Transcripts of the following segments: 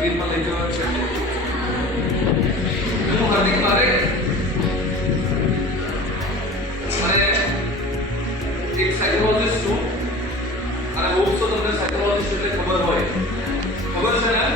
તસવીરમાં લઈ જવા છે. હું હાર્દિક, મારે મને એક સાયકોલોજીસ્ટ છું. અને હોપ સો તમને સાયકોલોજીસ્ટ એટલે ખબર હોય. ખબર છે ને?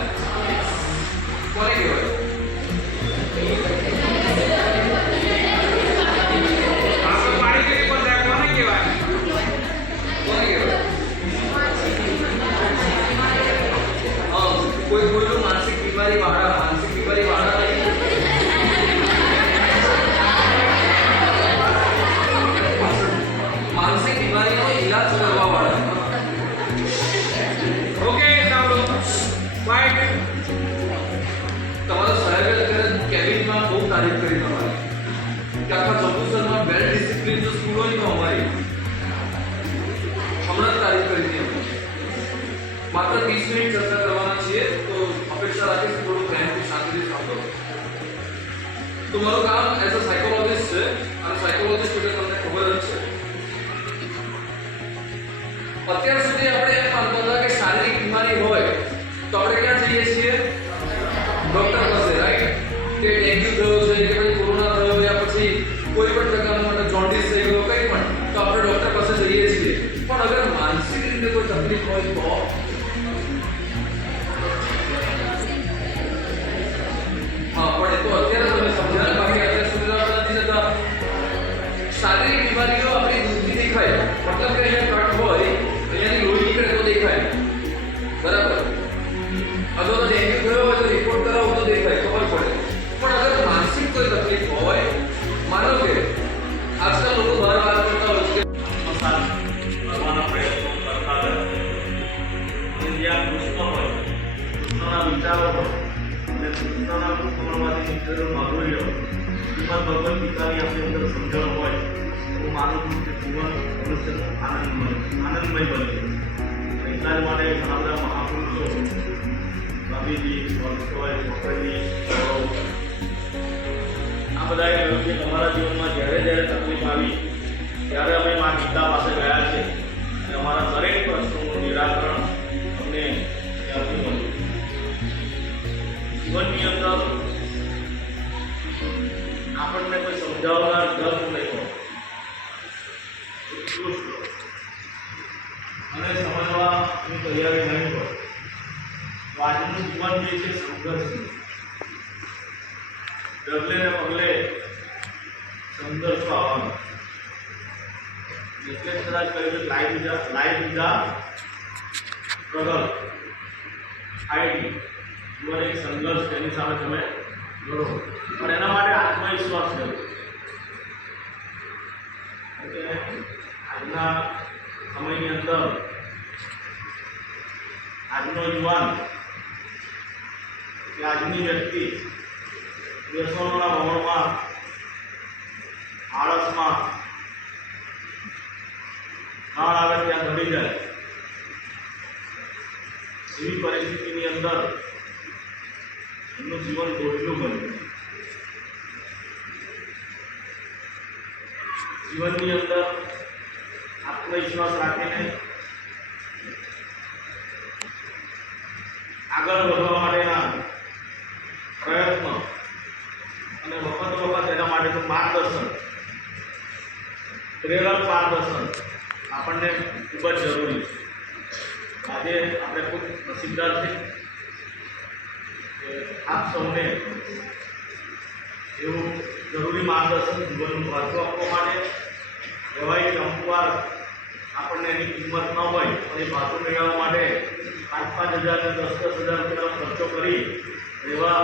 તારીફ કરી તમારી કે આખા જંબુસરમાં વેલ ડિસિપ્લિન જો સ્કૂલ હોય તો અમારી હમણાં જ તારીફ કરી હતી અમે માત્ર 30 મિનિટ ચર્ચા કરવાના છીએ તો અપેક્ષા રાખીશ કે થોડું પ્રેમથી શાંતિથી સાંભળો તો મારું કામ એઝ અ સાયકોલોજિસ્ટ છે અને સાયકોલોજિસ્ટ એટલે તમને ખબર જ છે અત્યાર સુધી વિચારો અને કૃષ્ણના કૃષ્ણમાંથી નીકળેલું માધુર્ય શ્રીમદ ભગવદ્ ગીતાની આપણી અંદર સમજણ હોય હું માનું છું કે જીવન, મનુષ્યનું આનંદમય આનંદમય બને. એટલા માટે ઘણા બધા મહાપુરુષો ગાંધીજી ટોલ્સ્ટોય ચોકડી આ બધાએ કહ્યું કે તમારા જીવનમાં જ્યારે જ્યારે તકલીફ આવી, ત્યારે અમે મા ગીતા પાસે ગયા છે. અને અમારા દરેક પ્રશ્નોનું નિરાકરણ ઉત્કૃષ્ટ અને સમજવાની તૈયારી નહીં હોય તો આજનું જીવન જે છે સંઘર્ષનું ડગલે ને પગલે સંઘર્ષો આવવાનો એટલે જ કદાચ કહ્યું છે life is life is a struggle fighting જીવન એક સંઘર્ષ તેની સામે તમે લડો પણ એના માટે આત્મવિશ્વાસ જરૂર કે આજના સમયની અંદર આજનો યુવાન, કે આજની વ્યક્તિ વ્યસનોના વમણમાં આળસમાં કાળ આવે ત્યાં દડી જાય. એવી પરિસ્થિતિની અંદર એમનું જીવન દોડલું બન્યું. જીવનની અંદર આત્મવિશ્વાસ રાખીને આગળ વધવા માટેના પ્રયત્નો અને વખત વખત એના માટેનું માર્ગદર્શન, પ્રેરક માર્ગદર્શન આપણને ખૂબ જ જરૂરી છે. આજે આપણે ખૂબ નસીબદાર કે આપ સૌને એવું જરૂરી માર્ગદર્શન, જીવનનું મહત્વ આપવા માટે કહેવાય કે અમુક આપણને એની કિંમત ન હોય પણ એ ભાતું મેળવવા માટે પાંચ પાંચ હજાર અને દસ દસ હજાર રૂપિયાનો ખર્ચો કરી એવા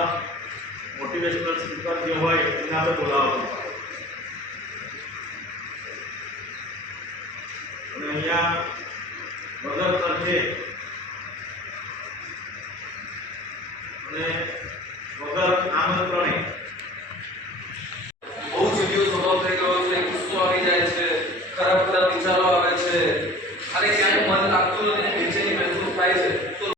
મોટિવેશનલ સ્પીકર જે હોય, એને આપણે બોલાવવાનું. અને અહીંયા વગર ખર્ચે અને